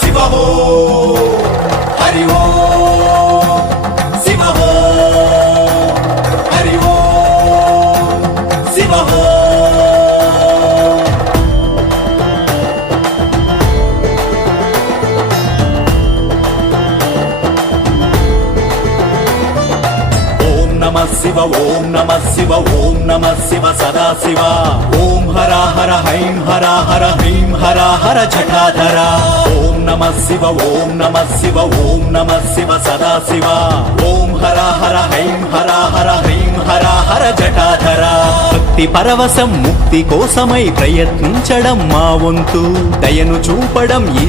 శివ హో హరి ఓ శివ హో హరి ఓ శివ హో శివ ఓం నమ శివ ఓం నమ శివ సదా శివ ఓం హర హర హైం హర హర హ్రీం హర హర జటాధర ఓం నమ శివ ఓం నమ శివ ఓం నమ శివ సదా శివ ఓం హర హర హైం హర హర హ్రీం హర హర జటాధర భక్తి పరవశం ముక్తి కోసమై ప్రయత్నించడం మా వంతు దయను చూపడం ఈ